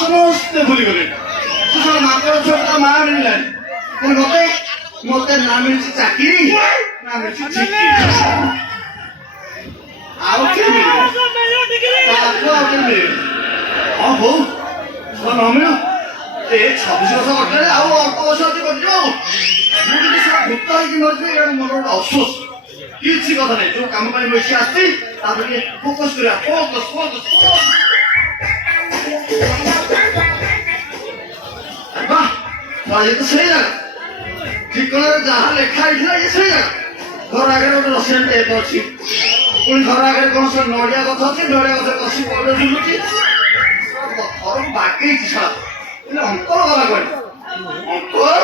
ସମସ୍ତେ ଭୁଲିଗଲେ ମାଙ୍କର ଛୋଟ ମା ମିଳିଲାନି ମତେ ନା ମିଳିଛି ଚାକିରି ନା ମିଳିଛି ଆଉ ହଁ ହଉ ନ ମିଳୁ ଏ 26 ବର୍ଷ କଟିଲେ ଆଉ ଅଳ୍ପ ବର୍ଷ ଅଛି କଟିଯିବ ମୁଁ କିନ୍ତୁ ସେଟା ଭୂତ ହେଇକି ମରିଯିବି ଏଇଟା ମୋର ଗୋଟେ ଅଫସୋସ କିଛି କଥା ନାହିଁ ଯୋଉ କାମ ପାଇଁ ବସି ଆସିଛି ତାପରେ ଟିକେ ଫୋକସ କରିବା ଫୋକସ ତ ସେଇ ଜାଗା ଠିକଣାରେ ଯାହା ଲେଖା ହେଇଥିଲା ଇଏ ସେଇ ଜାଗା ଘର ଆଗରେ ଗୋଟେ ରସିଆନ ଟେପ୍ ଅଛି ପୁଣି ଘର ଆଗରେ କଣ ସେ ନଡ଼ିଆ ଗଛ ଅଛି ନଡ଼ିଆ ଗଛ କଷି ପଇଡ଼ ଝୁଲୁଛି ଘରକୁ ବାଗେଇଛି ସାରା ହେଲେ ଅଙ୍କଲ ଗଲା କୁଆଡେ ଅଙ୍କଲ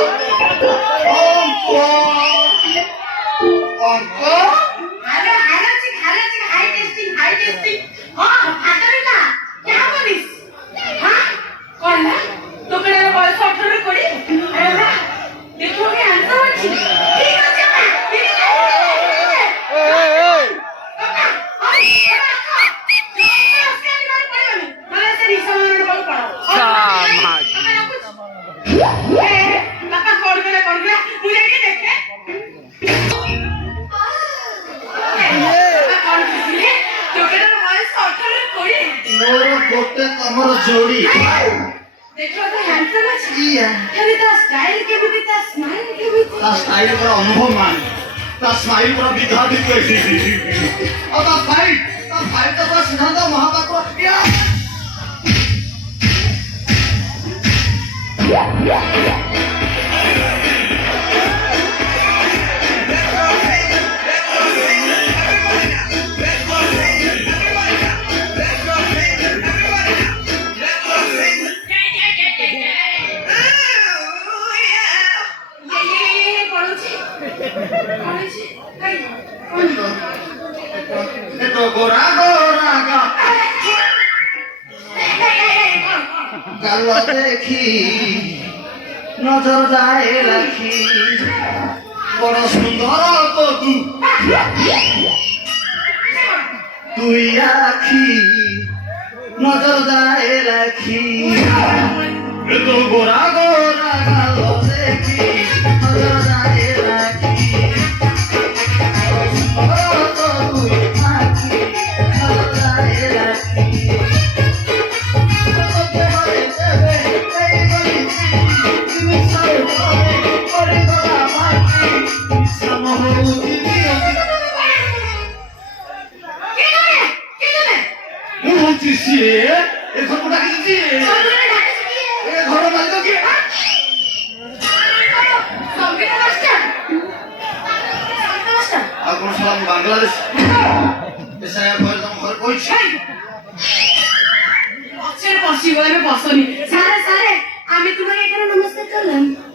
तमर जोड़ी देखो तो हैंडसम अछि हेले ता स्टाइल के भी ता स्माइल के भी ता स्टाइल पर अनुभव मान ता स्माइल पर विधादित कैसी और ता फाइट तो बस सिद्धांत महापात्र गला देखी नजर जाए लखी बड़ सुंदर तो तुई आखी नजर जाए लखी तो गोरा गोरा गला देखी नजर जाए लखी बांग्लादेश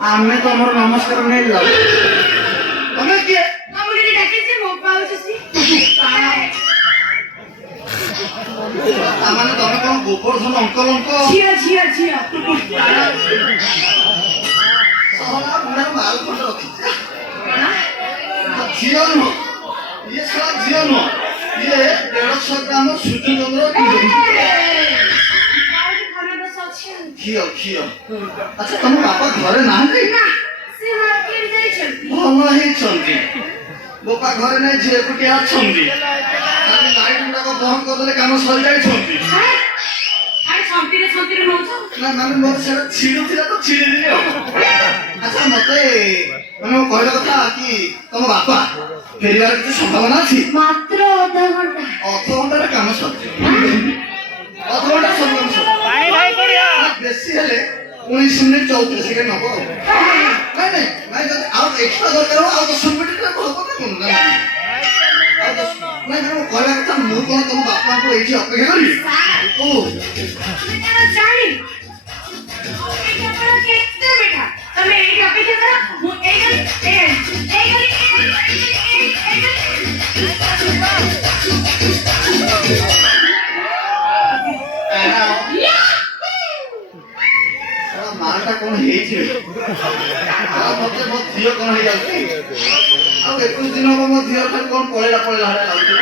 आमे तो हमर नमस्कार नहीं ला तमे के हमरे डाके से मो पाउछसी आमाने तमे कोन गोवर्धन अंकल छिया साला बुढ़ा माल को रखी जीवन ये साला जीवन ये 150 ग्राम सूजी चंद्र खियो अच्छा तुम बापा घरे ना से मार्केट जाई छथि भलो ही छथि बापा घरे नै जे कुटिया छथि खाली लाइट गुडा को बंद कर देले काम सरी जाई छथि अरे छंती रे नउछ ना माने मोर से छिड़ो थिला तो छिड़े दिले अच्छा मते माने कहला कथा कि तुम बापा फेरिवार किछ संभावना अछि मात्र आधा घंटा रे काम सरी आधा घंटा सब काम सरी पानी भाई पड़िया बेसी हेले 19 मिनिट 34 सेकेंड नबो नहीं जब आउट एक्स्ट्रा दरकार हो आउट 10 मिनिट रे बोल कोन ना नहीं मैं कहला कथा मु कोन तुम बापा को एठी अपेक्षा करी ओ तेरा जानी ओके अपना केते बेटा तमे एठी अपेक्षा करा मु ମାଟା କଣ ହେଇଛି ମତେ ମୋ ଝିଅ କଣ ହେଇଯାଉଛି ଆଉ 21 ଦିନ ହବ ମୋ ଝିଅ ଖାଲି କଣ ପଳେଇଲା ଭଳିଆ ଲାଗୁଛି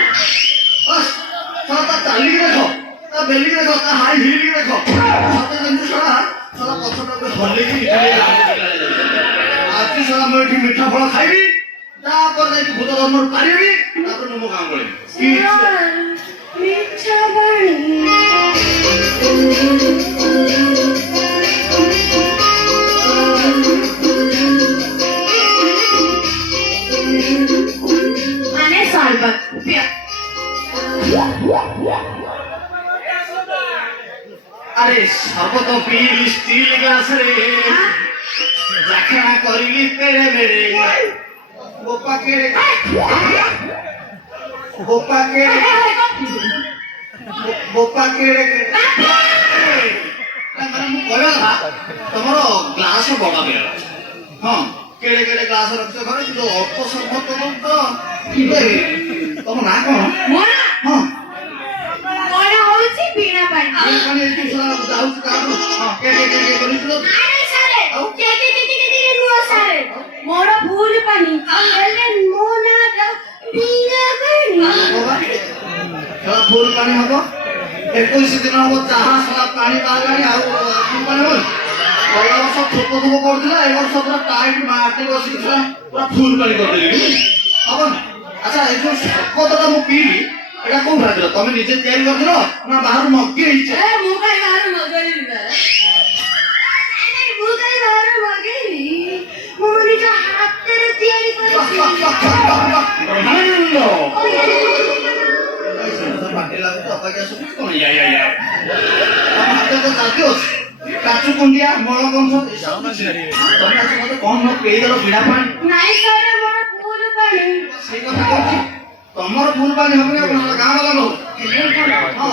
ତା ଚାଲିକି ଦେଖ ତା ବେଲିକି ଦେଖ ତା ହାଇ ହିଲିକି ଦେଖ ସତେ ଯେମିତି ଶଳା ପଛଟା ହଲେଇକି ଆଜି ଶଳା ମୁଁ ଏଠି ମିଠା ଫଳ ଖାଇବି ତାପରେ ଯାଇକି ଭୂତ ଧର୍ମରୁ ପାରିବି ତାପରେ ମୁଁ ମୋ ଗାଁ ପଳେଇବି ମିଠା ବାଣୀ ମାନେ ସର୍ବତ ପିଅ আরে সর্বত পিলি স্টিল গ্লাসরে জাখনা করিলি পেরে মেরে বোপা কেড়ে মানে ମୁଁ କହିବା କଥା ତମର ଗ୍ଲାସ ବଡ ହେଇଗଲା ହଁ କେଡେ କେଡେ ଗ୍ଲାସ ରଖିଛ ଘରେ କିନ୍ତୁ ଅଳ୍ପ ସର୍ବତ ତ ତମ ନାଁ କଣ ମୋର ହଁ ମୋର ହଉଛି ବୀଣା ପାଣି ମାନେ ଏଠି ଯାଉଛି କାହାକୁ ହଁ କେଡେ କରିଥିଲ ଆରେ ସାରେ କେ ନୁହ ସାରେ ମୋର ଭୁଲ ପାଣି ହେଲେ ମୋ ନାଁ ବୀଣା ପାଣି ଫୁଲ ପାଣି ହବ 21 ଦିନ ହବ ଚାହା ସଳା ପାଣି ବାହାରିଲାଣି ଆଉ ଫୁଲ ପାଣି ହବ ଗଲା ବର୍ଷ ଥୋପ ପଡୁଥିଲା ଏ ବର୍ଷ ପୁରା ଟାଇଟ ମାଟି ବସିକି ପୁରା ଫୁଲ ପାଣି କରିଦେଲି ହବ ଆଚ୍ଛା ଏ ଯୋଉ ସର୍ବତଟା ମୁଁ ପିଇଲି ଏଇଟା କୋଉ ଭାବିଲ ତମେ ନିଜେ ତିଆରି କରିଥିଲ ନା ବାହାରୁ ମଗେଇ ହେଇଛ ମୁଁ କାଇଁ ବାହାରୁ ମଗେଇଲି ମୁଁ ନିଜ ହାତରେ ତିଆରି କରିଛି ପାଟି ଲାଗୁଛି ଅବାଗିଆ ଶୁଭୁଛି କଣ ତମ ହାତରେ ତ ଜାତି ଅଛି କାଚୁ କୁଣ୍ଡିଆ ମଳ ଗନ୍ଧ ଏସବୁ କିଛି ତମେ ଆସି ମତେ କଣ ପେଇଦେଲ ବିଡ଼ା ପାଣି ନାଇଁ ସାର୍ ମୋର ଭୁଲ ପାଣି ସେଇ କଥା କହୁଛି ତମର ଭୁଲ ପାଣି ହବନି ଆପଣଙ୍କର ଗାଁ ବାଲା ନଉ ହଁ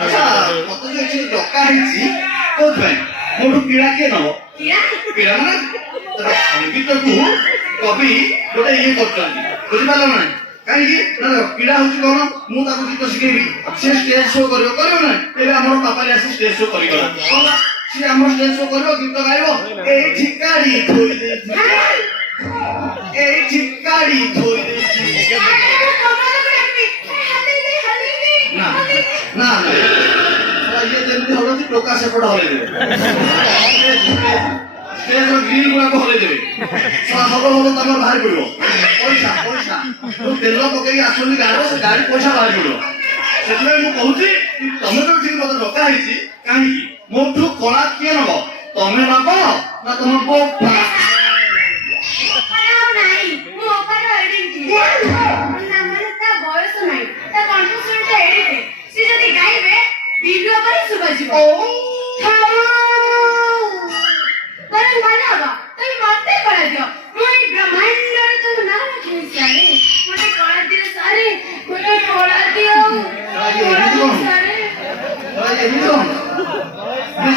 ଆଚ୍ଛା ମତେ ଯୋଉ ଏଠି ଡକା ହେଇଛି କୋଉଥିପାଇଁ ମୋଠୁ ପୀଡ଼ା କିଏ ନବ ପୀଡ଼ା ମାନେ ସଙ୍ଗୀତକୁ କବି ଗୋଟେ ଇଏ କରୁଛନ୍ତି ବୁଝିପାରିଲ ନା କାହିଁକି ନା ପୀଡ଼ା ହଉଛି କଣ ମୁଁ ତାକୁ ଗୀତ ଶିଖେଇବି ସେ ଷ୍ଟେଜ ଶୋ କରିବ ନା ଏବେ ଆମର ପାପାଲି ଆସି ଷ୍ଟେଜ ଶୋ କରିଗଲା ସିଏ ଆମର ଷ୍ଟେଜ ଶୋ କରିବ ଗୀତ ଗାଇବ ଏଇ ଠିକାଡ଼ି ଥୋଇ ଦେଇଛି ଏଇ ଠିକାଡ଼ି ଥୋଇ ଦେଇଛି ନା ଇଏ ଯେମିତି ହଲଉଛି ଟୋକା ସେପଟେ ହଲେଇ ଦେବେ ଷ୍ଟେଜର ଗ୍ରିଲ ଗୁଡାକ ହଲେଇ ଦେବେ ହଲ ତମର ବାହାରି ପଡିବ ପଇସା ତେଲ ପକେଇକି ଆସୁଛନ୍ତି ଗାଡିର ସେ ଗାଡି ପଇସା ବାହାରି ପଡିବ ସେଥିପାଇଁ ମୁଁ କହୁଛି ତମେ ତ ଠିକ ମତେ ଡକା ହେଇଛି କାହିଁକି ମୋଠୁ କଳା କିଏ ନବ ତମେ ନବ ନା ତମ ବୋପା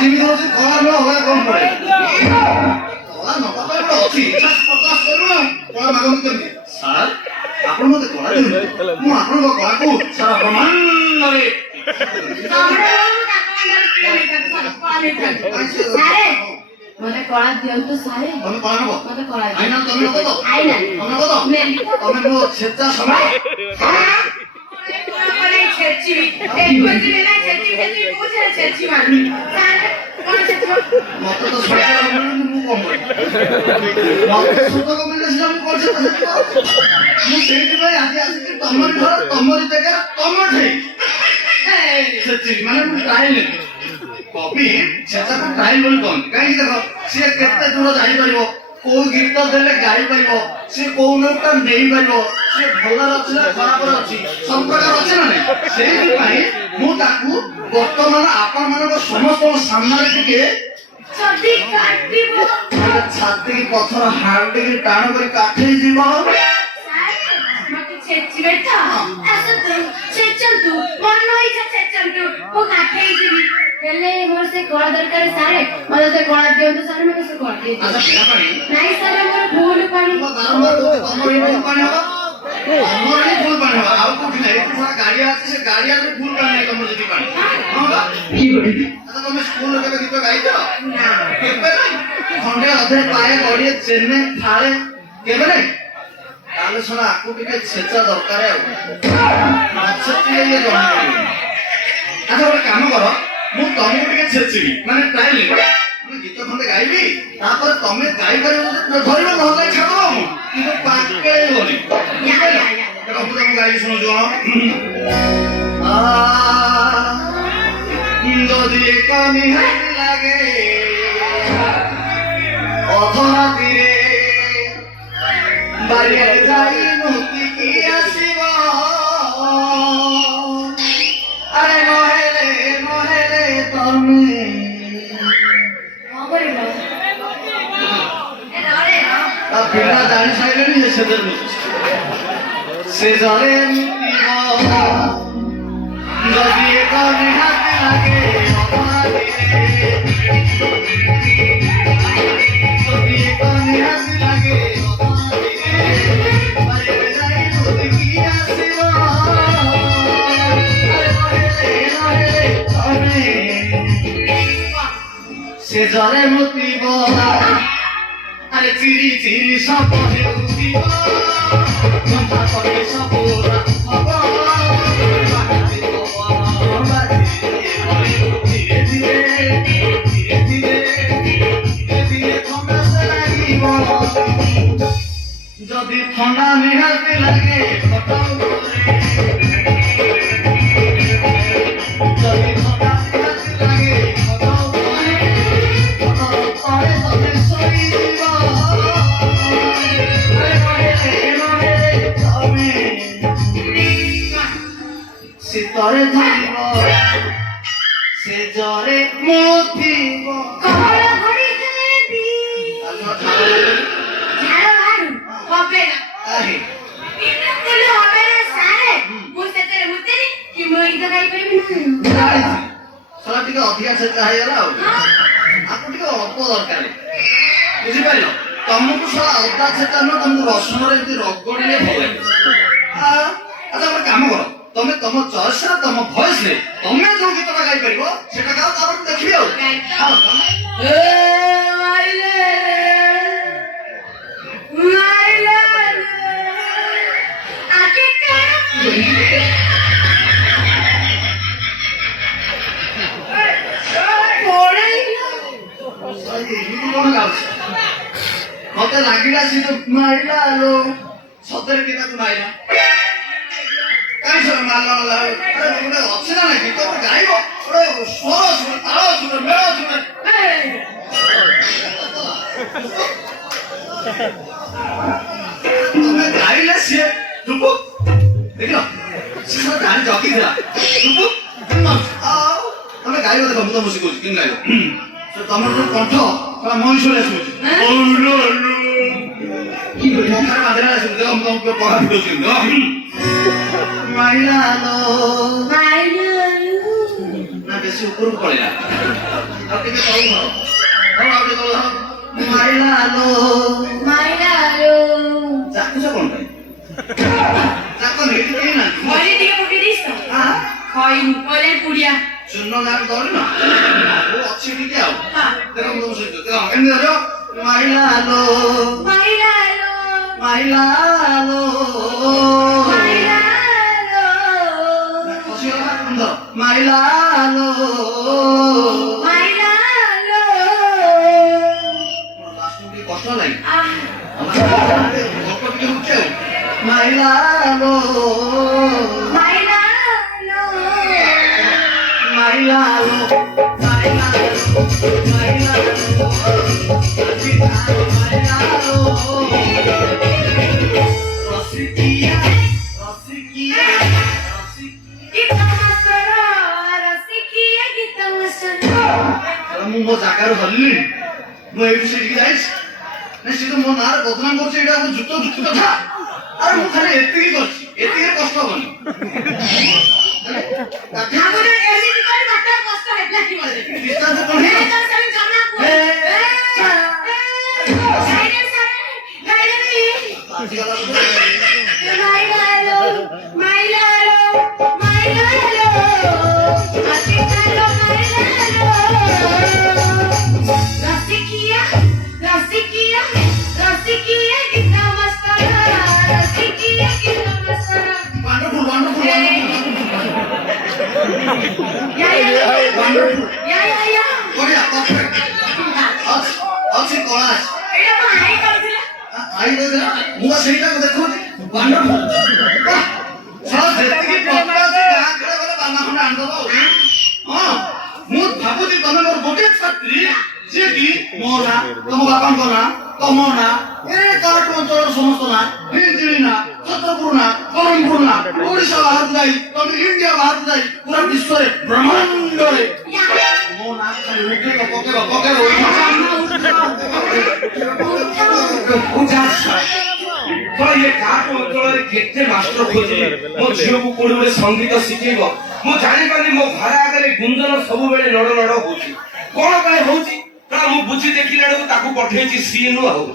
ଯେମିତି ହଉଛି କଳା ନ ହବା କଣ ପଡେ କଳା ନବା ପାଇଁ ଗୋଟେ ଅଛି ପ୍ରକାଶ କରିବୁ ନା କଳା ମାଗନ୍ତି କେମିତି ସାର୍ ଆପଣ ମତେ କଳା ଦିଅନ୍ତୁ ମୁଁ ଆପଣଙ୍କ କଳାକୁ ସାରା ବ୍ରହ୍ମାଣ୍ଡରେ ମତେ କଳା ଦିଅନ୍ତୁ ସାରେ ତମେ କଳା ନବ ମତେ କଳା ଆଇନା ତମେ ନବ ତ ଆଇନା ତମେ ନବ ତ ତମେ ମୋ ଛେଚା ସମୟ ମତେ ତ ସରକାର ମିଳୁନି ମୁଁ କଣ କରିବି ମତେ ସୁତକ ମିଳିଲେ ସିନା ମୁଁ କରିଛି ମୁଁ ସେଇଥିପାଇଁ ଆଜି ଆସିଛି ତମରି ଘର ତମରି ଜାଗାରେ ତମଠି ମାନେ ମୁଁ ଟ୍ରାଏଲ ନେବି କବି ଛେଚାକୁ ଟ୍ରାଏଲ ବୋଲି କହନ୍ତି କାହିଁକି ଦେଖ ସିଏ କେତେ ଦୂର ଯାଇପାରିବ କୋଉ ଗୀତ ଦେଲେ ଗାଇ ପାରିବ ସିଏ କୋଉ ନୋଟଟା ନେଇପାରିବ ସିଏ ଭଲରେ ଅଛି ନା ଖରାପରେ ଅଛି ସବୁ ପ୍ରକାର ଅଛି ନା ନାଇଁ ସେଇଥିପାଇଁ ମୁଁ ତାକୁ ବର୍ତ୍ତମାନ ଆପଣମାନଙ୍କ ସମସ୍ତଙ୍କ ସାମ୍ନାରେ ଟିକେ ଛାତିକି ପଥର ହାଣ୍ଡିକି ଟାଣ କରି କାଠେଇ ଯିବ ହେଲେ ମୋର ସେ କଳା ଦରକାର ସାରେ ମତେ ସେ କଳା ଦିଅନ୍ତୁ ସାରେ ମତେ ସେ କଳା ଦିଅନ୍ତୁ ନାଇଁ ସାରେ ମୋର ଭୁଲ ପାଣି ଆମର ହିଁ ଫୁଲ ପାଣି ହବ ଆଉ କୋଉଠି ନାହିଁ ଏଠି ସାରା ଗାଡିଆ ଅଛି ସେ ଗାଡିଆରେ ଫୁଲ ପାଣି ନାହିଁ ତମର ଯଦି ପାଣି ହଁ ବା। ଆଚ୍ଛା ତମେ ସ୍କୁଲରେ କେବେ ଗୀତ ଗାଇଛ? କେବେ ନାହିଁ? ଖଣ୍ଡେ ଅଧେ ପାଏ ଗଡ଼ିଏ ଚେନେ ଥାଳେ କେବେ ନାହିଁ? ତାହେଲେ ଶୁଣ ଆକୁ ଟିକେ ଛେଚା ଦରକାର ଆଉ ନଛେଚିଲେ ଇଏ ଜଣାପଡ଼ିବନି। ଆଚ୍ଛା ଗୋଟେ କାମ କର, ମୁଁ ତମକୁ ଟିକେ ଛେଚିବି ମାନେ ଟ୍ରାଏଲିଂ, ମୁଁ ଗୀତ ଖଣ୍ଡେ ଗାଇବି, ତାପରେ ତମେ ଗାଇପାରିବ ଧରିବ, ନହେଲେ ଛାଡ଼ିବ ମୁଁ, କିନ୍ତୁ ପାକେଇବନି। ଦେଖ ମୁଁ ତମକୁ ଗାଇବି ଶୁଣୁଛୁ କଣ? যদি কমি হাতি লাগে অধরাতিরে বাড়িয়ারে যাই নতি কি আসিব আরে নহেলে নহেলে তুমি পিলা জানি সাইলেনি যে সেদের বুঝছি সে জলে মুক্তিব যদি কমি হাতি লাগে যদি কমি হাতি লাগে সে জলে মুতিব আরে চিরি চিরি সপনে উঠিব জম্পা করে সপনা হব ধীরে ধীরে ধীরে ধীরে ধীরে ধীরে ঠান্ডা সে লাগিব যদি ঠান্ডা নিহাতি লাগে ফটাও করে যদি ঠান্ডা নিহাতি লাগে ফটাও করে ফটাও করে তবে সই দিব শীতরে ধরিব সে জ্বরে মুঠিব କହଳ ଘଡ଼ି ଦେବି ଝାଳ ବାହାରୁ ହବେ ନା ବିଲକୁଲ ହବେ ନା ସାରେ ମୁଁ ସେଥିରେ ମୁତେନି କି ମୁଁ ଗୀତ ଗାଇପାରିବି ନା ସଲା ଟିକେ ଅଧିକା ଛେଚା ହେଇଗଲା ଆଉ ଆକୁ ଟିକେ ଅଳ୍ପ ଦରକାର ବୁଝିପାରିଲ ତମକୁ ସଲା ଅଦା ଛେଚା ନୁହଁ ତମକୁ ରସୁଣରେ ଏମିତି ରଗଡ଼ିଲେ ଭଲ ଲାଗେ ଆଚ୍ଛା ଗୋଟେ କାମ କର ତମେ ତମ ଚଏସରେ ତମ ଭଏସରେ ତମେ ଯୋଉ ଗୀତଟା ଗାଇପାରିବ ସେଟା ଗାଅ ତାପରେ ମୁଁ ଦେଖିବି ଆଉ ଏମିତି କଣ ଗାଉଛି ମତେ ଲାଗିଲା ସେ ଯୋଉ ମାରିଲା ଲୋ ସତରେ କି ତାକୁ ମାରିଲା କାହିଁ ସବୁ ମାରିଲା ଗୋଟେ ଅଛି ନା ନାଇଁ ଗୀତ ଗୋଟେ ଗାଇବ ଗୋଟେ ସ୍ୱର ଶୁଣେ ତାଳ ଶୁଣେ ମେଳ ଶୁଣେ ତମେ ଗାଇଲେ ସିଏ ଚୁପୁ ଦେଖିଲ ସେ ସବୁ ଜାଣି ଜଗିଥିଲା ଚୁପୁ ଆଉ ତମେ ଗାଇବ ଦେଖ ମୁଁ ତମକୁ ଶିଖଉଛି କେମିତି ଗାଇବ ତମର ଯୋଉ କଣ୍ଠ ପୁରା ମଣିଷ ଭଳିଆ ଶୁଭୁଛି ବାନ୍ଧିଲା ଶୁଭୁଛି ଦେଖ ମୁଁ ତମକୁ ପଢା ଦଉଛି ମାଇଲା ନା ବେଶୀ ଉପରକୁ ପଳେଇଲା ଆଉ ଟିକେ ତଳୁ ଧର ଆଉ ଟିକେ ତଳୁ ଧର ମାଇଲା ଚାକୁଛ କଣ ପାଇଁ ଚାକନି ଏଠି କେହି ନାହାନ୍ତି ଚୂନ ଗାଁରେ ଧରିନ ଅଛି ଟିକେ ଆଉ ଦେଖ ମୁଁ ତମକୁ ସହିତ ଦେଖ ଏମିତି ଧର ମାଇଲା ଖସିଗଲା ଧର ମାଇଲା ଲାଷ୍ଟ ଟିକେ କଷ୍ଟ ଲାଗେ ଗପ ଟିକେ ହଉଛି ଆଉ ମାଇଲା ମୁଁ ମୋ ଜାଗାରୁ ହଲିଲି ମୁଁ ଏଇଠୁ ସେଠିକି ଯାଇଛି ନା ସେ ତ ମୋ ନାଁରେ ବଦନାମ କରୁଛି ଏଇଟା ଆମ ଯୁକ୍ତ କଥା ଆରେ ମୁଁ ଖାଲି ଏତିକି କରିଛି ଏତିକିରେ କଷ୍ଟ ହବନି My ଅଛି କଳା ଅଛି ଏଇଟା କଣ ଆଇ କରୁଥିଲା? ଆଇ ଦେଇଥିଲା ମୁଁ ବା ସେଇଟାକୁ ଦେଖୁଛି ୱାଣ୍ଡରଫୁଲ ଯେତିକି ପତ୍ର ଅଛି ଗାଁ ଖେଳ ଗଲେ ବାନା ଖଣ୍ଡେ ଆଣିଦବ ଆଉ ହଁ ମୁଁ ଭାବୁଛି ତମେ ମୋର ଗୋଟିଏ ଛାତ୍ରୀ ଯିଏ କି ମୋ ନାଁ ତମ ବାପାଙ୍କ ନାଁ ତମ ନାଁ ଏ କାଠ ଅଞ୍ଚଳର ସମସ୍ତ ନାଁ ହିଞ୍ଜିଳି ନାଁ ଛତ୍ରପୁର ନାଁ ବ୍ରହ୍ମପୁର ନାଁ ଓଡ଼ିଶା ବାହାରକୁ ଯାଇ ତମେ ଇଣ୍ଡିଆ ବାହାରକୁ ଯାଇ ପୁରା ବିଶ୍ୱରେ ବ୍ରହ୍ମାଣ୍ଡରେ ମୋ ନାଁ ଖାଲି ଉଠେଇବ ପକେଇବ ଇଏ କାଠ ଅଞ୍ଚଳରେ କେତେ ମାଷ୍ଟର ଖୋଜିଲି ମୋ ଝିଅକୁ କୋଉଠି ଗୋଟେ ସଙ୍ଗୀତ ଶିଖେଇବ ମୁଁ ଜାଣିପାରୁନି ମୋ ଘର ଆଗରେ ଗୁଞ୍ଜନ ସବୁବେଳେ ନଡ ନଡ ହଉଛି କଣ ପାଇଁ ହଉଛି ନା ମୁଁ ବୁଝି ଦେଖିଲା ବେଳକୁ ତାକୁ ପଠେଇଛି ସିନୁ ଆଉ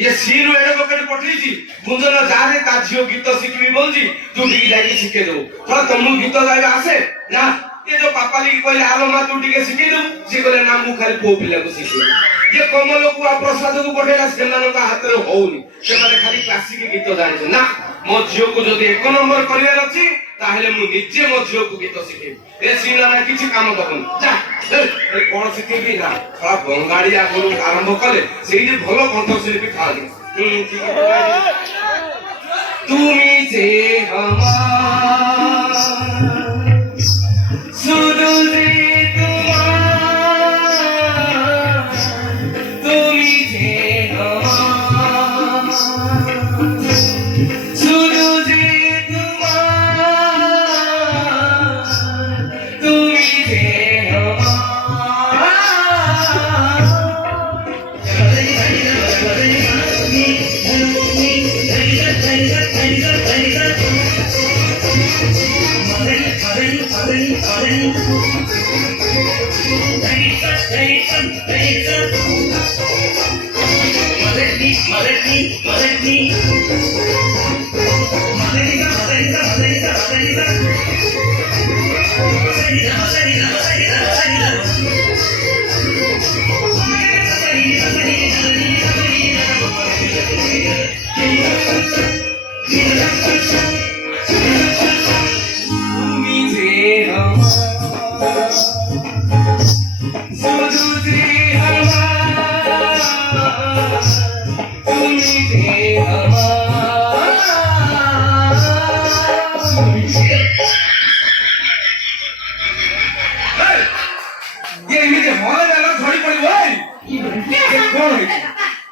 ଇଏ ସିନୁ ଏଡେ ପକେଟ ପଠେଇଛି ଗୁଞ୍ଜନ ଯାରେ ତା ଝିଅ ଗୀତ ଶିଖିବି ବୋଲଛି ତୁ ଟିକେ ଯାଇକି ଶିଖେଇ ଦବୁ ତ ତମକୁ ଗୀତ ଗାଇବା ଆସେ ନା ये जो पापा लिखी कहले आलो मा तू टिके शिखै दउ से कहले ना मु खाली पो पिला को शिखै ये कमल को आ प्रसाद को पठेला सेमान का हाथ रे होउनी से माने खाली क्लासिक गीत जाने ना मो झियो को जदी एक नंबर करियार अछि ताहेले मु निजे मो झियो को गीत शिखै ए सिना ना किछि काम दबन जा ए कोन शिखैबी ना थोड़ा बंगाली आ को आरंभ कले सेही जे भलो कंठ शिल्पी थाली ठीक है तुमी जे हमार सुदूरे तुम्ही जे सुदूरे तुम्ही जे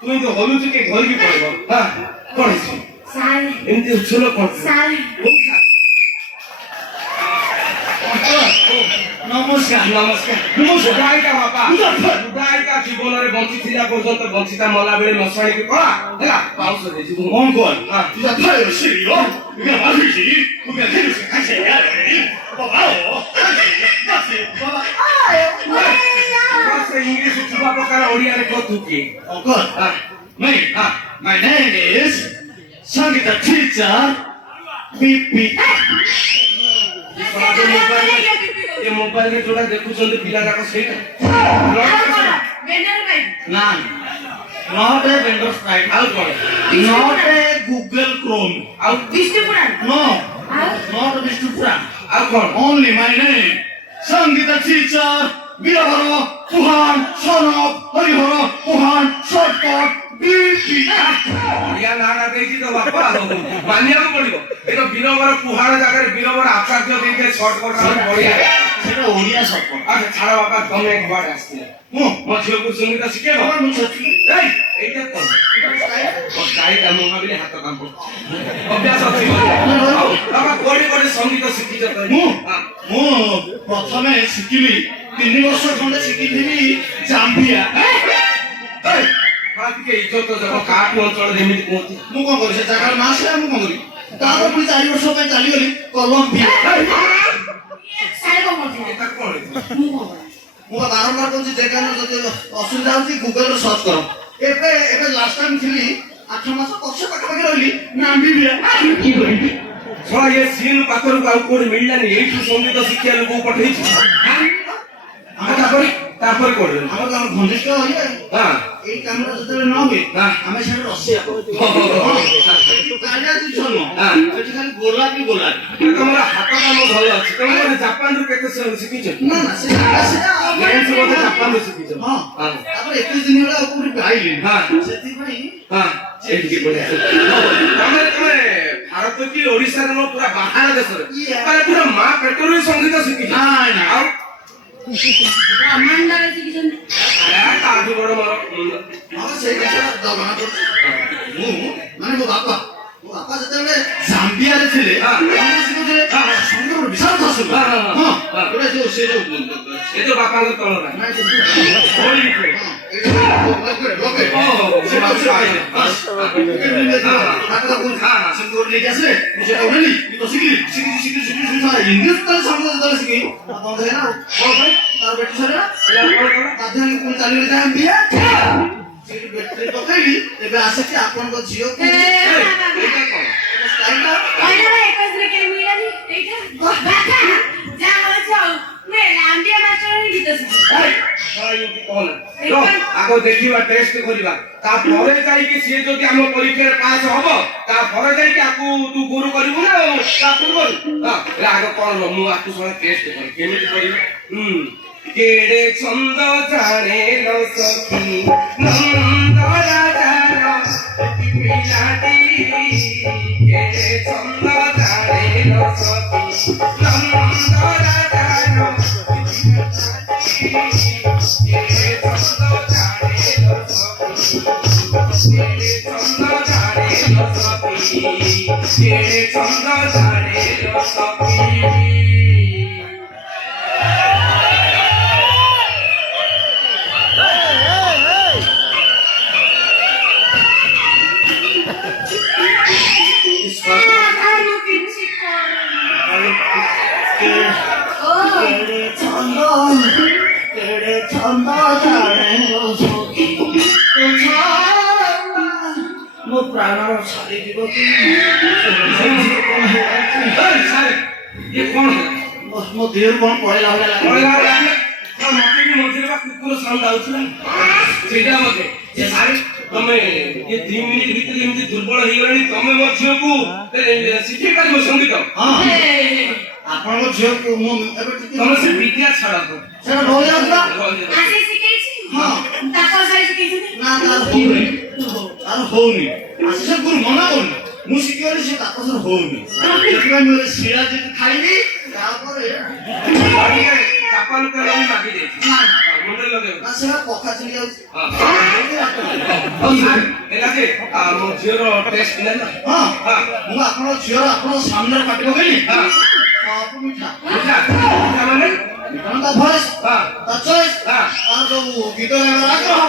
तुम्हें तो हलुची के घर की पड़ेगा हां कौन है साल एमती चलो कौन साल নমস্কার नमस्कार नमस्कार गायिका बापा गायिका जीवन रे बंची थिला पर्यंत बंचिता मला बेले मसाणी के कळा हैला पाउस दे जीवन মঙ্গল हां 你太有势力了！你干嘛去洗？我感觉你是看谁呀？爸爸我，那是爸爸。 बस इंग्लिश छुपा पकार ओडिया रे कथु की Uncle, my name is Sangita teacher Pipi. ये मोबाइल रे जोड़ा देखुछन पिला जाक सेटा None. Not a vendor sprite. Not a Google Chrome. No. Not a Vishnu Puran. Only my name. Sangita teacher. Birahara, Puhan, son of Harihara, Puhan, shortcut, BP. या नाना देजी तो बापा मानिया को पड़िबो ए तो बीरवर पुहाड़ जागा रे बीरवर आचार्य देखे शॉर्टकट रे बढ़िया সেটা ওড়িয়া শব্দ আচ্ছা ছাড়া বাপা তুমি এক বার আসছিলে মো ঝিওକୁ সঙ্গীত শিখেব আমার মুখ সত্যি এই এইটা কোন ও গাইড আমি ভাবিলে হাত কাম করছি অভ্যাস আছে বাবা কোড়ে কোড়ে সঙ্গীত শিখিছ তো ମୁଁ ପ୍ରଥମେ ଶିଖିଲି 3 ବର୍ଷ ଖଣ୍ଡେ ଶିଖିଥିଲି ଜାମ୍ବିଆ এই କାଟିକେ ଇଜ୍ଜତ ଦେବ କାଟ ଅଞ୍ଚଳ ଯେମିତି କୁହନ୍ତି ମୁଁ କଣ କରିବି ସେ ଜାଗାର ନାଁ ସେଇଆ ମୁଁ କଣ କରିବି ତାପରେ ପୁଣି 4 ବର୍ଷ ପାଇଁ ଚାଲିଗଲି କଲମ୍ବିଆ এটা কোন ମୁଁ ବାରମ୍ବାର କହୁଛି ଯେକୌଣସି ଯଦି ଅସୁବିଧା ହଉଛି ଗୁଗଲରେ ସର୍ଚ୍ଚ କର ଏବେ ଲାଷ୍ଟ ଟାଇମ୍ ଥିଲି 8 ମାସ ପଛେ ପାଖାପାଖି ରହିଲି ନାମ୍ବିବିଆ ଛଡ଼ା ଏ ସିନ୍ ପାଖରୁ ଆଉ କୋଉଠି ମିଳିଲାନି ଏଇଠୁ ସଙ୍ଗୀତ ଶିକ୍ଷା ଲୋକକୁ ପଠେଇଛି ଆମେ ତାପରେ କରିବେ ଆମର କାମ ଘନିଷ୍ଠ ଇଏ ହଁ ଏଇ କାମଟା ଯେତେବେଳେ ନ ହୁଏ ଆମେ ସେଠି ରସିଆ କାଳିଆ ଜିନିଷ ନୁହଁ ସେଠି ଖାଲି ଗୋଲାପି ତମର ହାତ କାମ ଭଲ ଅଛି ତମେ ଜାପାନରୁ କେତେ ଶିଖିଛ ନା ନା ସେ ଲେନ୍ସ ବୋଧେ ଜାପାନ ସାଉଣ୍ଡ ଶିଖିଛ ହଁ ତାପରେ 21 ଦିନ ହେଲା ଆଉ କୋଉଠି ଗାଇଲିନି ହଁ। ସେଥିପାଇଁ ହଁ ସେଇଠିକି ପଳେଇ ଆସ ତମେ ତମେ ଭାରତ କି ଓଡିଶାର ନୁହଁ ପୁରା ବାହାର ଦେଶରେ ମାନେ ପୁରା ମା ପେଟରୁ ହିଁ ସଙ୍ଗୀତ ଶିଖିଛ ନାଇଁ ନାଇଁ ଆଉ ବ୍ରହ୍ମାଣ୍ଡରେ ଶିଖିଛନ୍ତି। ତାଠୁ ବଡ ମୋର ହଁ ସେଇ କଥା ଜଣା ପଡୁଛି ମୁଁ ମାନେ ମୋ ବାପା ଯେତେବେଳେ ଜାମ୍ବିଆରେ ଥିଲେ ଶିଖୁଥିଲେ ସଙ୍ଗୀତ ଗୋଟେ ବିଶାଳ ଧାସ ଗୋଟେ ଯୋଉ ସେ ଯୋଉ ଏ ଯୋଉ ବାପାଙ୍କ ତଳ ନାହିଁ ପକେଇଲି ଏବେ ଆସିଛି ଆପଣଙ୍କ ଝିଅକୁ ଏଇଟା କଣ ଆଗ ଦେଖିବା ଟେଷ୍ଟ କରିବା ତାପରେ ଯାଇକି ସିଏ ଯଦି ଆମ ପରୀକ୍ଷାରେ ପାସ୍ ହବ ତାପରେ ଯାଇକି ଆକୁ ତୁ ଗୁରୁ କରିବୁ ନା ଆଉ ତା ପୂର୍ବରୁ ଆଗ କଣ ମୁଁ ଆକୁ ଶୁଣା ଟେଷ୍ଟ କରି କେମିତି କରିବି କେଡେ ଛନ୍ଦ ଜାଣେ ଲୋ ସଖୀ ନନ୍ଦ ରାଜାର ପିଲାଟି କେଡେ ଛନ୍ଦ ଜାଣେ ଲୋ ସଖୀ ନନ୍ଦ ରାଜାର କେଡେ ଛନ୍ଦ ଜାଣେ ଲୋ ସଖୀ କେଡେ ଛନ୍ଦ ଜାଣେ ଲୋ ସଖୀ କେଡେ ଛନ୍ଦ ଜାଣେ ଲୋ ସଖୀ ମୋ ପ୍ରାଣର ଛାଡ଼ିଯିବ କି ଇଏ କଣ ମୋ ଦେହରୁ କଣ ପଳେଇଲା ଭଳିଆ ଲାଗେ ମତେ ବି ମଝିରେ ବା କୁକୁର ସାଉଣ୍ଡ ଆଉଥିଲା ସେଇଟା ମତେ ଯେ ସାରେ ତମେ ଏ 3 ମିନିଟ ଭିତରେ ଏମିତି ଦୁର୍ବଳ ହେଇଗଲାଣି ତମେ ମୋ ଝିଅକୁ ଶିଖେଇ ପାରିବ ସଙ୍ଗୀତ ଆପଣଙ୍କ ଝିଅକୁ ମୁଁ ଏବେ ଟିକେ ତମେ ସେ ବିଦ୍ୟା ଛାଡ ସେଟା ରହିଯାଉଥିଲା ହଁ ନା ତାର ହଉନି ଆଶିଷ ଗୁରୁ ମନା କରୁନି ମୁଁ ଶିଖିଗଲି ସେ ତାପସର ହଉନି ସେଥିପାଇଁ ମୁଁ ଶିଳା ଯଦି ଖାଇବି ତାପରେ ଚାପାଲ ତେଲ ବି ମାଗି ଦେଇଛି ମୁଣ୍ଡରେ ଲଗେଇବ ନା ସେଟା ପକା ଚିଲି ଯାଉଛି ମୋ ଝିଅର ଟେଷ୍ଟ ନେଲା ହଁ ମୁଁ ଆପଣଙ୍କ ଝିଅର ଆପଣଙ୍କ ସାମ୍ନାରେ କାଟି ପକେଇଲି ସବୁ ମିଠା ମାନେ ତା ଭଏସ ତା ଚଏସ ତାର ଯୋଉ ଗୀତ ଗାଇବାର ଆଗ୍ରହ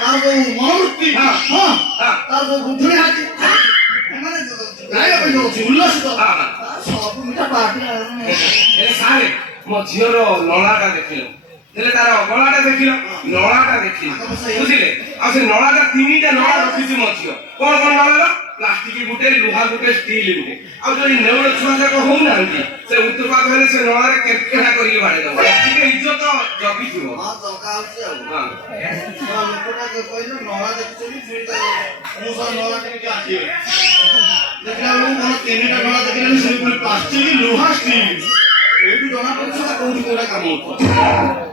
ତାର ଯୋଉ ମନୋବୃତ୍ତି ତାର ଯୋଉ ବୁଦ୍ଧୁଣି ହାତି ମାନେ ଗାଇବା ପାଇଁ ଯାଉଛି ଉଲ୍ଲାସିତ ସବୁ ମିଠା ପାଟି ସାରେ ମୋ ଝିଅର ନଳାଟା ଦେଖିଲ ହେଲେ ତାର ଗଳାଟା ଦେଖିଲ ନଳାଟା ଦେଖିଲ ବୁଝିଲେ ଆଉ ସେ ନଳାଟା 3ଟା ନଳା ରଖିଛି ମୋ ଝିଅ କଣ କଣ ନଳା ପ୍ଲାଷ୍ଟିକ ଗୋଟେ ଲୁହା ଗୋଟେ ଷ୍ଟିଲ ଗୋଟେ ଆଉ ଯୋଉ ନେଉଳ ଛୁଆ ଯାକ ହଉନାହାନ୍ତି ସେ ଉତ୍ତରପାତ ହେଲେ ସେ ନଳାରେ କେଟକେଟା କରିକି ବାଡେଇ ଦବ ଟିକେ ଇଜ୍ଜତ ଜଗିଥିବ ହଁ ଦରକାର ହଉଛି ଆଉ ଲୋକଟା କହିଲେ ନଳା ଦେଖୁଛନ୍ତି ମୁଁ ସହ ନଳା ଟିକେ ଆସିବେ ଦେଖିଲା ବେଳକୁ କଣ 3ଟା ନଳା ଦେଖିଲାନି ସେ ପ୍ଲାଷ୍ଟିକ ଲୁହା ଷ୍ଟିଲ ଏଇଠୁ ଜଣା ପଡୁଛି କୋଉଠି କୋଉଟା କାମ ହଉଛି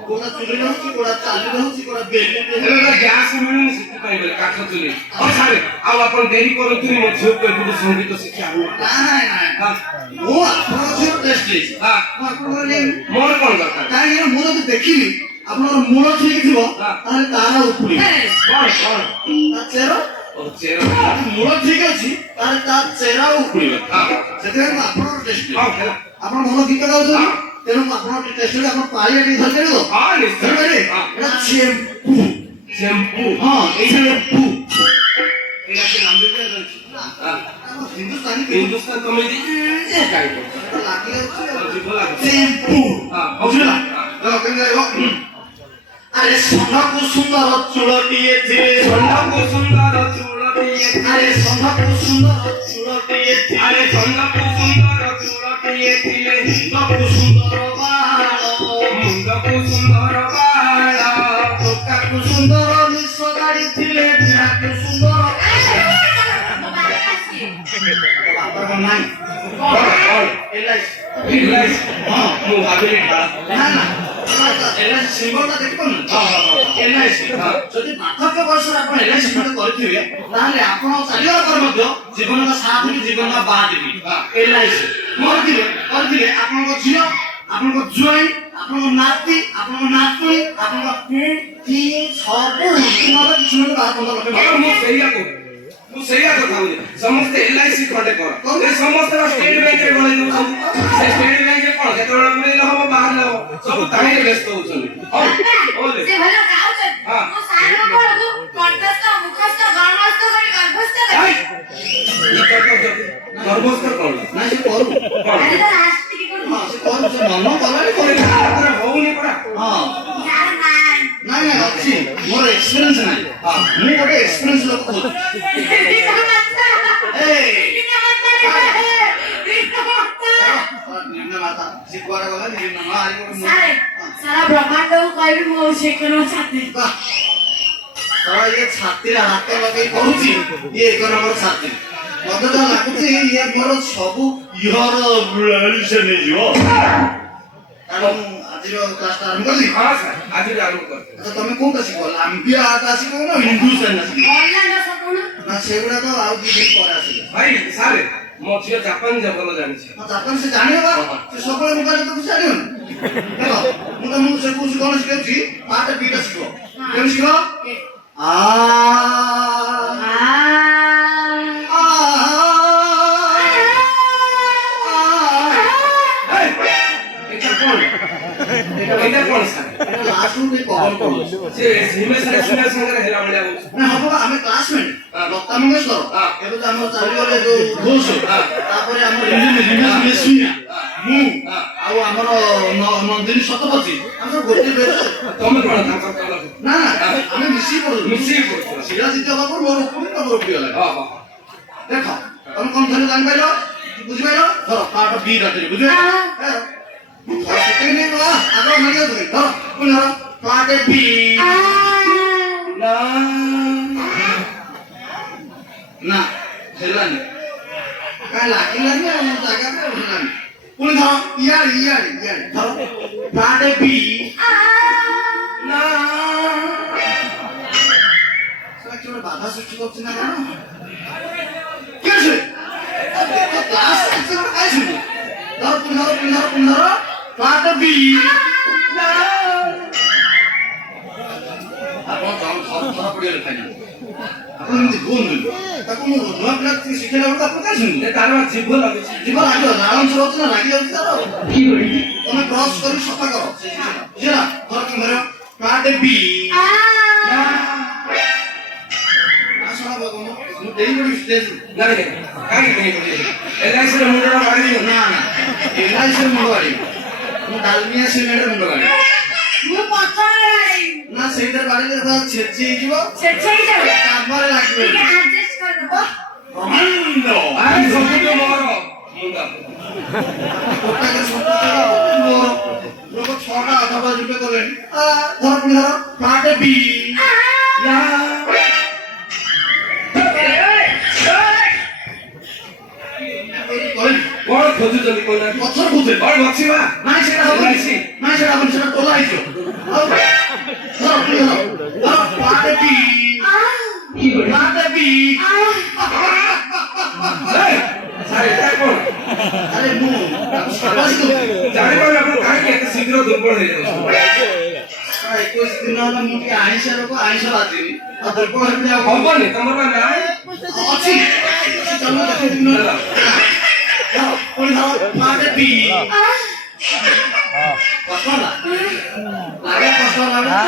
କୋଉଟା ଚୁଲିରେ ହଉଛି କୋଉଟା ଚାଲିରେ ହଉଛି କୋଉଟା ବେଲିରେ ଗ୍ୟାସ ମିଳୁନି ସେଥିପାଇଁ ବୋଲେ କାଠ ଚୁଲି ହଁ ସାରେ ଆଉ ଆପଣ ଡେରି କରନ୍ତୁନି ମୋ ଝିଅକୁ ଏପଟୁ ସଙ୍ଗୀତ ଶିକ୍ଷା ନାଇଁ ମୁଁ ଆପଣଙ୍କ ଝିଅ ଟେଷ୍ଟ ଦେଇଛି ମୁଁ ଆପଣଙ୍କର ନେବି ମୋର କଣ ଦରକାର କାହିଁକି ନା ମୁଁ ଯଦି ଦେଖିଲି ଆପଣଙ୍କର ମୂଳ ଠିକ ଥିବ ତାହେଲେ ତାର ଉପୁଡିବ କଣ କଣ ତା ଚେର ଚେର ମୂଳ ଠିକ ଅଛି ତାହେଲେ ତା ଚେର ଉପୁଡିବ ସେଥିପାଇଁ ମୁଁ ଆପଣଙ୍କର ଟେଷ୍ଟ ହଁ ଆପଣ ଭଲ ଗୀତ ଗାଉଛନ୍ତି ତେଣୁ ମୁଁ ଆପଣଙ୍କ ଟିକେ ଟେଷ୍ଟ କରି ଆପଣ ପାଳିଆ ଟିକେ ଧରିପାରିବ ହଁ ନିଶ୍ଚୟ ଏଇଟା ଚେମ୍ପୁ ଚେମ୍ପୁ ହଁ ଏଇ ଚେମ୍ପୁ ଏଇଟା ସେ ନାମ ଦେଇ ଅଛି ହିନ୍ଦୁସ୍ତାନୀ ହିନ୍ଦୁସ୍ତାନ ତମେ ଯେ କାଇ ଲାଗି ଯାଉଛି ଯିବ ଲାଗୁ ଚେମ୍ପୁ ବୁଝିଲା କେମିତି ଗାଇବ ଆରେ ଷଣ୍ଢକୁ ସୁନ୍ଦର ଚୂଳଟିଏ ଥିଲେ ଷଣ୍ଢକୁ ସୁନ୍ଦର ଚୂଳଟିଏ ଆରେ ଷଣ୍ଢକୁ ସୁନ୍ଦର ଚୂଳଟିଏ ଥିଲେ ଆରେ ଷଣ୍ଢକୁ ସୁନ୍ଦର ଚୂଳଟିଏ ଥିଲେ ମୁଣ୍ଡକୁ ସୁନ୍ଦର ବାଳ ମୁଣ୍ଡକୁ ସୁନ୍ଦର ବାଳ ଟୋକାକୁ ସୁନ୍ଦର ନିଶ ଗାଡି ଥିଲେ ଝିଅକୁ ସୁନ୍ଦର ବାପାର ନାଇଁ ମୁଁ ଭାବିଲି ନା ନା ଏଲ୍ଆଇସି ସିମ୍ବଲଟା ଦେଖିପାରୁନ LIC ଯଦି ବାର୍ଦ୍ଧକ୍ୟ ବୟସରେ ଆପଣ LIC ଖଣ୍ଡେ କରିଥିବେ ତାହେଲେ ଆପଣ ଚାଲିବା ପରେ ମଧ୍ୟ ଜୀବନର ସାଥ ବି ଜୀବନର ବାଦ ବି LIC କରିଥିଲେ ଆପଣଙ୍କ ଝିଅ ଆପଣଙ୍କ ଜ୍ୱାଇଁ ଆପଣଙ୍କ ନାତି ଆପଣଙ୍କ ନାତୁଣୀ ଆପଣଙ୍କ ପିଠି ସବୁ କିଛି ନହେଲେ 15 ଲକ୍ଷ ମୁଁ ସେଇଆ କଥା କହୁଛି ସମସ୍ତେ LIC ଖଣ୍ଡେ କର ଏ ସମସ୍ତେ ଷ୍ଟେଟ ବ୍ୟାଙ୍କରେ ଗଳେଇ ଦଉଛନ୍ତି ସେ ଷ୍ଟେଟ ବ୍ୟାଙ୍କରେ କଣ କେତେବେଳେ ବୁଲେଇଲେ ହବ ବାହାରିଲେ ହବ ସବୁ ତାହିଁରେ ବ୍ୟସ୍ତ ହଉଛନ୍ତି ସେ ଭଲ ଗାଉଛନ୍ତି ମୁଁ ସାନ ବେଳକୁ କଣ୍ଠସ୍ଥ ମୁଖସ୍ଥ ଗର୍ଭସ୍ଥ କରି ଗର୍ଭସ୍ଥ କରି ଗର୍ଭସ୍ଥ କଣ ନା ସେ କରୁ ଆଜି ତ ଲାଷ୍ଟ ଟିକେ କରୁ ସେ କରୁ ସେ ମନ କଲାଣି ହଉନି ପରା यार ନାଇଁ ନାଇଁ ଅଛି ମୋର ଏକ୍ସପିରିଏନ୍ସ ନାହିଁ ମୁଁ ଗୋଟେ ଏକ୍ସପିରିଏନ୍ସ ଲୋକ କହୁଛି सारा ब्रह्मांड को कहबी मो शेखर छाती ଛାତିରେ ହାତ ଲଗେଇ କହୁଛି ଇଏ 1 ନମ୍ବର ଛାତି ମତେ ତ ଲାଗୁଛି ଇଏ ମୋର ସବୁ ଇହର ସେ ନେଇଯିବ କାରଣ ଆଜିର କ୍ଲାସଟା ଆରମ୍ଭ କରିବି ହଁ ସାର୍ ଆଜି ଆରମ୍ଭ କରିବି ଆଚ୍ଛା ତମେ କୋଉଟା ଶିଖ ଲାମ୍ବିଆ ହାତ ଆସିବ ନା ହିନ୍ଦୁସ୍ତାନ ଆସିବ ଅନଲାଇନ ସପଣ ନା ସେଗୁଡାକ ଆଉ 2 ଦିନ ପରେ ଆସିବ ଭାଇ ସାର୍ ମୋ ଝିଅ ଜାପାନ ଭଲ ଜାଣିଛି ଜାପାନ ସେ ଜାଣିବ ସେ ସବୁବେଳେ ମୋବାଇଲ ତ ଜାଣିବନି ଦେଖ ମୁଁ ତମକୁ ସେ କହୁଛି କଣ ଶିଖାଉଛି ପାଠ ଦିଟା ଶିଖ କେମିତି ଶିଖ ଆ ଏଇଟା କଣ ସାର୍ ଲାଷ୍ଟକୁ ଟିକେ ପବନ ପଡୁଛି ସେ ହିମେଶ ସାଙ୍ଗରେ ହେଲା ଭଳିଆ ହଉଛି ନା ହବ ଆମେ କ୍ଲାସମେଟ୍ ଲତା ମଙ୍ଗେଶକର ଏବେ ତ ଆମର ଚାଲିଗଲେ ଯୋଉ ଘୋଷ ତାପରେ ଆମର ରେଶମିଆ ମୁଁ ଆଉ ଆମର ନନ୍ଦିନୀ ଶତପଥୀ ଆମେ ସବୁ ଗୋଟିଏ ବେଚ୍ ତମେ କଣ ତାଙ୍କ ନା ନା ଆମେ ମିଶିକି ପଢୁଛୁ ମିଶିକି ପଢୁଛୁ ଶିଳା ଜିତିବା ବାବୁ ମୋର ଉପରି ତମର ଉପରି ଗଲା ହଁ ଦେଖ ତମେ କଣ ଧରି ଜାଣିପାରିଲ ବୁଝିପାରିଲ ଧର ପାଠ ବି ରାତିରେ ବୁଝିପାରିଲ ସେକେଣ୍ଡ ନେଇ ଆଗ ମାଗିବ ଧର ପୁଣି ଧର ପାଠ ବି ନା ହେଲାନି କାଇଁ ଲାଗିଲାନି ଆଉ ମୋ ଜାଗାରେ ହେଲାନି ପୁଣି ଧର ଇଆଡେ ଧର ପାଠ ବି ନା ଗୋଟେ ବାଧା ସୃଷ୍ଟି କରୁଛି ନା କଣ কি আছে ক্লাস টিচার কাছে ধর পুনর পাঠ বি ଆପଣ ଧରା ପଡ଼ିଗଲେ ଫାଇନାଲ ଆପଣ ଏମିତି କୁହନ୍ତୁନି ତାକୁ ମୁଁ ନୂଆ ପିଲା ଶିଖେଇଲା ବେଳକୁ ଆପଣ କାହିଁ ଶୁଣିଲେ ତାର ଜିଭ ଲାଗୁଛି ଯିବ ଲାଗିବ ଲାଳଂଶ ଅଛି ନା ଲାଗି ଯାଉଛି ତାର ତମେ ବ୍ରଶ କରି ସଫା କର ବୁଝିଲା ଧର କି ଧର ପାଠ ବି ମୁଁ ଦେଇ ପଡ଼ିବି ଷ୍ଟେଜ ନାଇଁ କାହିଁକି LICର ମୁଣ୍ଡଟା ବାড়ি ନା LICର ମୁଣ୍ଡ ବାড়ି ମୁଁ ଡାଲମିଆ ସିମେଣ୍ଟର ମୁଣ୍ଡ ବାড়ି ମୁଁ ପଥରରେ ବାଡେଇବି ନା ସେଇଟା ବାড়ିଲେ ପୁରା ଛେଚି ହେଇଯିବ ଛେଚେଇ ଯାଉ କାମରେ ଲାଗିବ ଟିକେ ଆଡଜଷ୍ଟ କରିଦବ ବ୍ରହ୍ମାଣ୍ଡ ଆରେ ସବୁଠୁ ମୋର ମୁଣ୍ଡ ଗୋଟାକେ ମୋର ଲୋକ 6ଟା 8ଟା ରୂପେ କଲେଣି ଧର ପୁଣି ଧର ପାଠ ବି କଣ ଖୋଜୁଛନ୍ତି କହୁନାହାନ୍ତି ପଥର ଖୋଜେ କଣ ବସିବା ନାଇଁ ସେଟା ହବନି ନାଇଁ ସେଟା ହବନି ସେଟା ଟୋଲା ହେଇଯିବ ପାଠ ବି ଆରେ ମୁଁ ଜାଣିପାରୁନି ଆପଣ କାହିଁକି ଏତେ ଶୀଘ୍ର ଦୁର୍ବଳ ହେଇଯାଉଛନ୍ତି 21 ଦିନ ହେଲା ମୁଁ ଟିକେ ଆଇଁଷ ଲୋକ ଆଇଁଷ ବାଜିନି ଆଉ ଦୁର୍ବଳ ହେବି ଆଉ ହବନି ତମର ନାଇଁ ଅଛି ଚାଲୁ ଦେଖି ଦିନ ହେଲା ପୁଣି ଧର ପାଠ ବି କଷ୍ଟ ହେଲା ଲାଗେ କଷ୍ଟ ହେଲା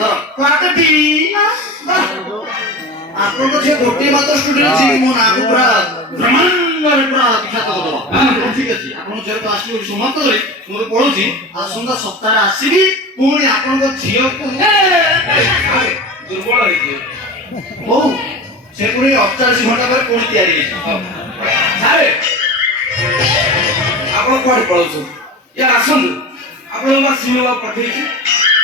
ଧର ପାଠ ବି ଆପଣଙ୍କ ଝିଅ ଗୋଟିଏ ମାତ୍ର ଷ୍ଟୁଡେଣ୍ଟ ଅଛି ମୋ ନାଁକୁ ପୁରା ବ୍ରହ୍ମାଣ୍ଡରେ ପୁରା ବିଖ୍ୟାତ କରିଦେବ ଠିକ ଅଛି ଆପଣଙ୍କ ଝିଅ ତ ଆସିବ ସମାପ୍ତ କରି ମୁଁ ପଢୁଛି ଆସନ୍ତା ସପ୍ତାହରେ ଆସିବି ପୁଣି ଆପଣଙ୍କ ଝିଅକୁ ଦୁର୍ବଳ ହେଇଯିବ ହଉ ସେ ପୁଣି 48 ଘଣ୍ଟା ପରେ ପୁଣି ତିଆରି ହେଇଯିବ ସାରେ ଆପଣ କୁଆଡେ ପଳାଉଛନ୍ତି ୟାର ଆସନ୍ତୁ ଆପଣଙ୍କୁ ବା ସିନେମା ପଠେଇଛି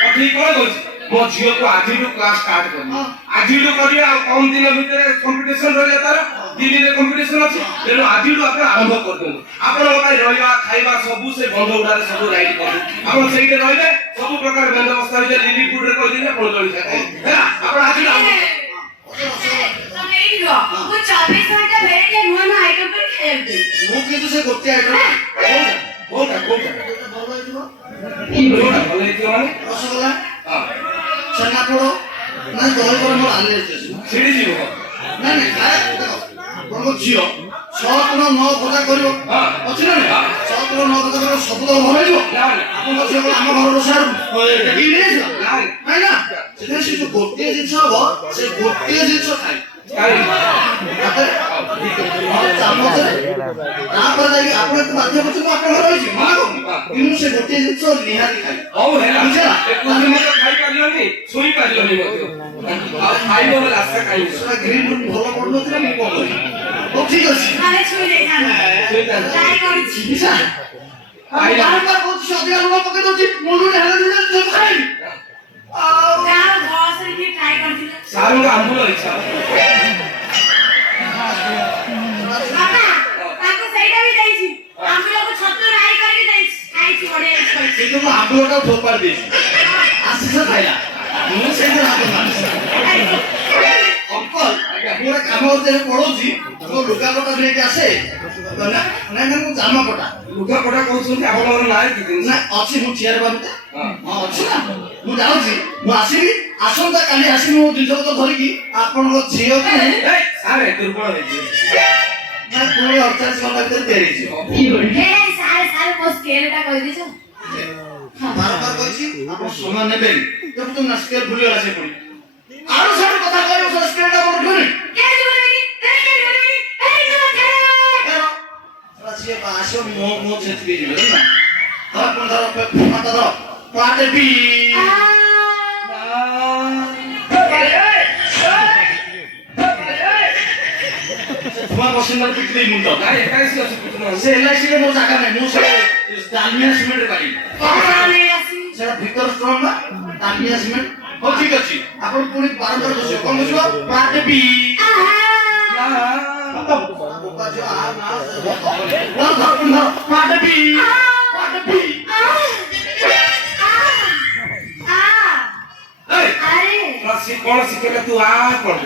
ପଠେଇ କଣ କହୁଛି ମୋ ଝିଅକୁ ଆଜିଠୁ କ୍ଲାସ ଷ୍ଟାର୍ଟ କରିବି ଆଜିଠୁ କରିବେ ଆଉ କମ ଦିନ ଭିତରେ କମ୍ପିଟିସନ ରହିଲା ତାର ଦିଲ୍ଲୀରେ କମ୍ପିଟିସନ ଅଛି ତେଣୁ ଆଜିଠୁ ଆପଣ ଆରମ୍ଭ କରିଦିଅନ୍ତୁ ଆପଣଙ୍କ ପାଇଁ ରହିବା ଖାଇବା ସବୁ ସେ ବନ୍ଧ ଗୁଡାରେ ସବୁ ରାଇଡ୍ କରିଦିଅନ୍ତୁ ଆପଣ ସେଇଠି ରହିବେ ସବୁ ପ୍ରକାର ବନ୍ଦୋବସ୍ତ ହେଇଯିବ ଲିଲିପୁରରେ କହିଦେବେ ଆପଣ ଜଳଖିଆ ଖାଇବେ ହେଲା ଆପଣ ଆଜିଠୁ ଆରମ୍ଭ ତମେ ଏଇଠି ରୁହ ମୁଁ 24 ଘଣ୍ଟା ଭେରାଇଟି ନୂଆ ନୂଆ ଆଇଟମ କରି ଖାଇବାକୁ ଦେବି ମୁଁ କିନ୍ତୁ ସେ ଗୋଟିଏ ଆଇଟମ କୋଉଟା କୋଉଟା ଭଲ ହେଇଯିବ କୋଉଟା ଭଲ ହେଇଥିବ ମାନେ ରସଗୋଲା ହଁ ଛେନାପୋଡ଼ ନା ଦହିବରା ମୋର ଆଲର୍ଜି ଅଛି ଛିଡ଼ିଯିବ ନାଇଁ ନାଇଁ ଖାଏ ଦେଖ ମୋ ଝିଅ 6 ଦିନ 9 ଭଜା କରିବ ହଁ। ଅଛି ନା ନାଇଁ 6 ଦିନ 9 ଭଜା କରିବ ସବୁ ତ ଭଲ ହେଇଯିବ ନା ନା ଆପଣଙ୍କ ଝିଅ କଣ ଆମ ଘର ରୋଷେଇଆ ନେଇଯିବ ନା ନାଇଁ ନା ସେଥିପାଇଁ ସେ ଯୋଉ ଗୋଟିଏ ଜିନିଷ ହବ ସେ ଗୋଟିଏ ଜିନିଷ ଖାଇ କାଇଁ ଚାମଚରେ ତାପରେ ଯାଇକି ଆପଣ ଏତେ ବାଧ୍ୟ କରୁଛନ୍ତି ମୁଁ ଆପଣଙ୍କ ଘରେ ରହିଛି ମନା କରୁନି କିନ୍ତୁ ସେ ଗୋଟିଏ ଜିନିଷ ନିହାତି ଖାଇ ହଉ ହେଲା ବୁଝିଲା ଏକୁଟିଆ ମଧ୍ୟ ଖାଇପାରିଲନି ଶୋଇପାରିଲନି ମଧ୍ୟ ଆଉ ଖାଇବ ହେଲେ ଆଶା କାହିଁକି ସେଟା ଗ୍ରୀନ୍ ରୁଟି ଭଲ ପଡୁନଥିଲା ମୁଁ କଣ କରିବି ହଉ ଠିକ ଅଛି ମାନେ ଛୁଇ ଦେଇଥାନ୍ତା ଟ୍ରାଏ କରିଛି ବୁଝା ବାରମ୍ବାର କହୁଛି ସେ ଅଧିକା ଲୁଣ ପକେଇ ଦଉଛି ମୁଁ ଲୁଣ ହେଲେ ଲୁଣ ସବୁ ଖାଇବି ଆଉ ଯାହା ବସରେ ଟିକେ ଟ୍ରାଏ କରିଥିଲି ସାରଙ୍କ ଆମ୍ବୁଲ ଇଚ୍ଛା ବାପା ତାକୁ ସେଇଟା ବି ଦେଇଛି ଆମ୍ବୁଲକୁ ଛତୁ ରାଇ କରିକି ଦେଇଛି ଖାଇଛି ବଢିଆ ହେଇଛି କହିଛି କିନ୍ତୁ ମୁଁ ଆମ୍ବୁଲଟା ଫୋପାଡ଼ି ଦେଇଛି ଆଶିଷ ଖାଇଲା ମୁଁ ସେଇଠି ହାତ ମାରିଛି ଅଙ୍କଲ ମୁଁ ଗୋଟେ କାମ କରୁଛି ଏବେ ପଢଉଛି ମୋ ଲୁଗାପଟା ନେଇକି ଆସେ ନାଇଁ ମୁଁ ଜାମା ପଟା ଲୁଗାପଟା କହୁଛନ୍ତି ଆପଣଙ୍କର ନାଁ କି ଜିନିଷ ନା ଅଛି ମୁଁ ଚିଆର ବାବୁଟା ହଁ ଅଛି ନା ମୁଁ ଯାଉଛି ମୁଁ ଆସିବି ଆସନ୍ତା କାଲି ଆସିବି ମୋ ଜିନିଷ ପତ୍ର ଧରିକି ଆପଣଙ୍କ ଝିଅକୁ ସାରେ ଦୁର୍ବଳ ହେଇଯିବେ ନା ପୁଣି 48 ଘଣ୍ଟା ଭିତରେ ତିଆରି ହେଇଯିବ ହେ ସାରେ ସାରେ ମୋ ସ୍କେଲଟା କହିଦେଇଛ ବାରବାର କହିଛି ଆପଣ ସମୟ ନେବେନି ଦେଖୁଛନ୍ତି ନା ସ୍କେଲ ଭୁଲିଗଲା ସେ ପୁଣି ଆରୁ ସାଡୁ କଥା କହିବ ସେ ସ୍କେଲଟା ମୋର ଭୁଲି ସିଏ ଆସିବ ମୋ ଛେଚି ଯିବେ ନା ଧର ପୁଣି ଧର ମାତା ଧର ପାଟେ ବି ଧୂଆଁ ବସିନ୍ଦର ପିଟି ଦେଇ ମୁଣ୍ଡ ନାଇଁ ଏକାଦଶୀ ଅଛି ପୁତ୍ର ସେ ଏଲ୍ଆଇସିରେ ମୋର ଜାଗା ନାହିଁ ମୁଁ ସେ ଡାଲମିଆ ସିମେଣ୍ଟ କାଢ଼ିବି ସେଟା ଭିତର ଷ୍ଟ୍ରଙ୍ଗ ନା ଡାଲମିଆ ସିମେଣ୍ଟ ହଉ ଠିକ ଅଛି ଆପଣ ପୁଣି ବାରମ୍ବାର ବସିବ କଣ ବସିବ ପାଟେ ବି ଆରେ କଣ ଶିଖେଇଲା ତୁ ଆ କଣ